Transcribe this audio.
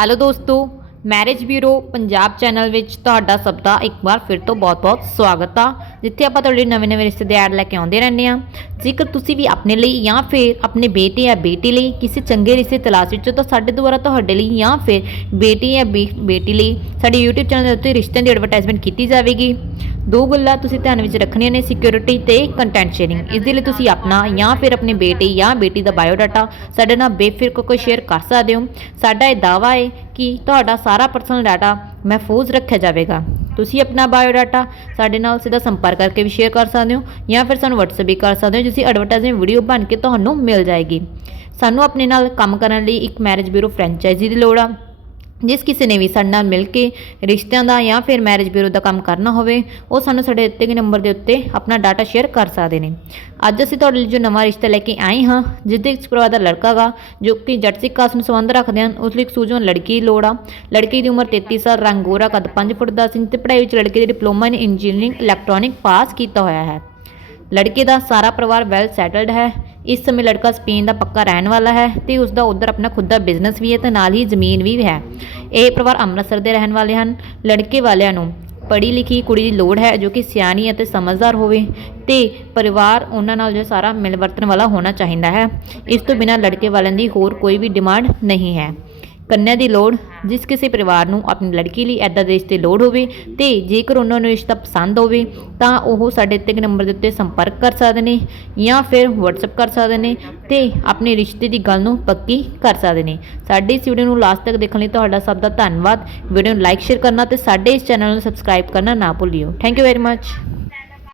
Hello ਦੋਸਤੋ marriage bureau Punjab channel ਵਿੱਚ ਤੁਹਾਡਾ ਸਭ ਦਾ ਇੱਕ ਵਾਰ ਫਿਰ ਤੋਂ ਬਹੁਤ-ਬਹੁਤ ਸਵਾਗਤ ਆ, ਜਿੱਥੇ ਆਪਾਂ ਤੁਹਾਡੇ ਨਵੇਂ-ਨਵੇਂ ਰਿਸ਼ਤੇਦਾਰ ਲੈ ਕੇ ਆਉਂਦੇ ਰਹਿੰਦੇ ਆ। ਜੇਕਰ ਤੁਸੀਂ ਵੀ ਆਪਣੇ ਲਈ ਜਾਂ ਫਿਰ ਆਪਣੇ ਬੇਟੇ ਜਾਂ ਬੇਟੀ ਲਈ ਕਿਸੇ ਚੰਗੇ ਰਿਸ਼ਤੇ ਤਲਾਸ਼ ਵਿੱਚ ਹੋ, ਤਾਂ ਸਾਡੇ ਦੁਆਰਾ ਤੁਹਾਡੇ ਲਈ ਜਾਂ ਫਿਰ ਬੇਟੀ ਜਾਂ ਬੇ- ਬੇਟੀ ਲਈ ਸਾਡੇ YouTube ਚੈਨਲ ਦੇ ਉੱਤੇ ਰਿਸ਼ਤਿਆਂ ਦੀ ਐਡਵਰਟਾਈਜ਼ਮੈਂਟ ਕੀਤੀ ਜਾਵੇਗੀ। ਦੋ ਗੱਲਾਂ ਤੁਸੀਂ ਧਿਆਨ ਵਿੱਚ ਰੱਖਣੀਆਂ ਨੇ ਸਿਕਿਉਰਿਟੀ ਤੇ ਕੰਟੈਂਟ ਸ਼ੇਅਰਿੰਗ ਇਸ ਦੇ ਲਈ ਤੁਸੀਂ ਆਪਣਾ ਜਾਂ ਫਿਰ ਆਪਣੇ ਬੇਟੇ ਜਾਂ ਬੇਟੀ ਦਾ ਬਾਇਓ ਡਾਟਾ ਸਾਡੇ ਨਾਲ ਬੇਫਿਕਰ ਕੋਈ ਸ਼ੇਅਰ ਕਰ ਸਕਦੇ ਹੋ। ਸਾਡਾ ਇਹ ਦਾਵਾ ਹੈ ਕਿ ਤੁਹਾਡਾ ਸਾਰਾ ਪਰਸਨਲ ਡਾਟਾ ਮਹਿਫੂਜ਼ ਰੱਖਿਆ ਜਾਵੇਗਾ। ਤੁਸੀਂ ਆਪਣਾ ਬਾਇਓਡਾਟਾ ਸਾਡੇ ਨਾਲ ਸਿੱਧਾ ਸੰਪਰਕ ਕਰਕੇ ਵੀ ਸ਼ੇਅਰ ਕਰ ਸਕਦੇ ਹੋ ਜਾਂ ਫਿਰ ਸਾਨੂੰ WhatsApp ਵੀ ਕਰ ਸਕਦੇ ਹੋ, ਜਿਸ ਦੀ ਐਡਵਰਟਾਈਜ਼ਿੰਗ ਵੀਡੀਓ ਬਣ ਕੇ ਤੁਹਾਨੂੰ ਮਿਲ ਜਾਏਗੀ। ਸਾਨੂੰ ਆਪਣੇ ਨਾਲ ਕੰਮ ਕਰਨ ਲਈ ਇੱਕ ਮੈਰਿਜ ਬਿਊਰੋ ਫਰੈਂਚਾਈਜ਼ੀ ਦੀ ਲੋੜ ਆ। ਜਿਸ ਕਿਸੇ ਨੇ ਵੀ ਸਾਡੇ ਨਾਲ ਮਿਲ ਕੇ ਰਿਸ਼ਤਿਆਂ ਦਾ ਜਾਂ ਫਿਰ ਮੈਰਿਜ ਬਿਊਰੋ ਦਾ ਕੰਮ ਕਰਨਾ ਹੋਵੇ, ਉਹ ਸਾਨੂੰ ਸਾਡੇ ਦਿੱਤੇ ਗਏ ਨੰਬਰ ਦੇ ਉੱਤੇ ਆਪਣਾ ਡਾਟਾ ਸ਼ੇਅਰ ਕਰ ਸਕਦੇ ਨੇ। ਅੱਜ ਅਸੀਂ ਤੁਹਾਡੇ ਲਈ ਜੋ ਨਵਾਂ ਰਿਸ਼ਤਾ ਲੈ ਕੇ ਆਏ ਹਾਂ ਜਿਸ ਦੇ ਇੱਕ ਪਰਿਵਾਰ ਦਾ ਲੜਕਾ ਗਾ, ਜੋ ਕਿ ਜੱਟ ਸਿੱਖ ਕਾਸਟ ਨੂੰ ਸੰਬੰਧ ਰੱਖਦੇ ਹਨ, ਉਸ ਲਈ ਇੱਕ ਸੂਝਵਾਨ ਲੜਕੀ ਦੀ ਲੋੜ ਆ। ਲੜਕੀ ਦੀ ਉਮਰ 33 ਸਾਲ, ਰੰਗ ਗੋਰਾ, ਕੱਦ 5 ਫੁੱਟ 10 ਇੰਚ ਤੇ ਪੜ੍ਹਾਈ ਵਿੱਚ ਲੜਕੇ ਦੇ diploma in engineering electronic pass ਕੀਤਾ ਹੋਇਆ ਹੈ। ਲੜਕੇ ਦਾ ਸਾਰਾ ਪਰਿਵਾਰ ਵੈਲ ਸੈਟਲਡ ਹੈ ਇਸ ਸਮੇਂ ਲੜਕਾ ਸਪੇਨ ਦਾ ਪੱਕਾ ਰਹਿਣ ਵਾਲਾ ਹੈ ਤੇ ਉਸ ਦਾ ਉਧਰ ਆਪਣਾ ਖੁਦ ਦਾ ਬਿਜ਼ਨਸ ਵੀ ਹੈ ਤੇ ਨਾਲ ਹੀ ਜ਼ਮੀਨ ਵੀ ਹੈ। ਇਹ ਪਰਿਵਾਰ ਅੰਮ੍ਰਿਤਸਰ ਦੇ ਰਹਿਣ ਵਾਲੇ ਹਨ। ਲੜਕੇ ਵਾਲਿਆਂ ਨੂੰ ਪੜ੍ਹੀ ਲਿਖੀ ਕੁੜੀ ਦੀ ਲੋੜ ਹੈ ਜੋ ਕਿ ਸਿਆਣੀ ਅਤੇ ਸਮਝਦਾਰ ਹੋਵੇ ਤੇ ਪਰਿਵਾਰ ਉਹਨਾਂ ਨਾਲ ਜੋ ਸਾਰਾ ਮਿਲ ਵਰਤਣ ਵਾਲਾ ਹੋਣਾ ਚਾਹੀਦਾ ਹੈ। ਇਸ ਤੋਂ ਬਿਨਾਂ ਲੜਕੇ ਵਾਲਿਆਂ ਦੀ ਹੋਰ ਕੋਈ ਵੀ ਡਿਮਾਂਡ ਨਹੀਂ ਹੈ। ਕੰਨਿਆ ਦੀ ਲੋੜ, ਜਿਸ ਕਿਸੇ ਪਰਿਵਾਰ ਨੂੰ ਆਪਣੀ ਲੜਕੀ ਲਈ ਐਦਾਂ ਦੇ ਰਿਸ਼ਤੇ ਲੋੜ ਹੋਵੇ ਤੇ ਜੇਕਰ ਉਹਨਾਂ ਨੂੰ ਰਿਸ਼ਤਾ ਪਸੰਦ ਹੋਵੇ, ਤਾਂ ਉਹ ਸਾਡੇ ਦਿੱਤੇ ਗਏ ਨੰਬਰ ਦੇ ਉੱਤੇ ਸੰਪਰਕ ਕਰ ਸਕਦੇ ਨੇ ਜਾਂ ਫਿਰ WhatsApp ਕਰ ਸਕਦੇ ਨੇ ਤੇ ਆਪਣੇ ਰਿਸ਼ਤੇ ਦੀ ਗੱਲ ਨੂੰ ਪੱਕੀ ਕਰ ਸਕਦੇ ਨੇ। ਸਾਡੀ ਇਸ ਵੀਡੀਓ ਨੂੰ ਲਾਸਟ ਤੱਕ ਦੇਖਣ ਲਈ ਤੁਹਾਡਾ ਸਭ ਦਾ ਧੰਨਵਾਦ। ਵੀਡੀਓ ਨੂੰ ਲਾਈਕ ਸ਼ੇਅਰ ਕਰਨਾ ਤੇ ਸਾਡੇ ਇਸ ਚੈਨਲ ਨੂੰ ਸਬਸਕ੍ਰਾਈਬ ਕਰਨਾ ਨਾ ਭੁੱਲਿਓ। Thank you very much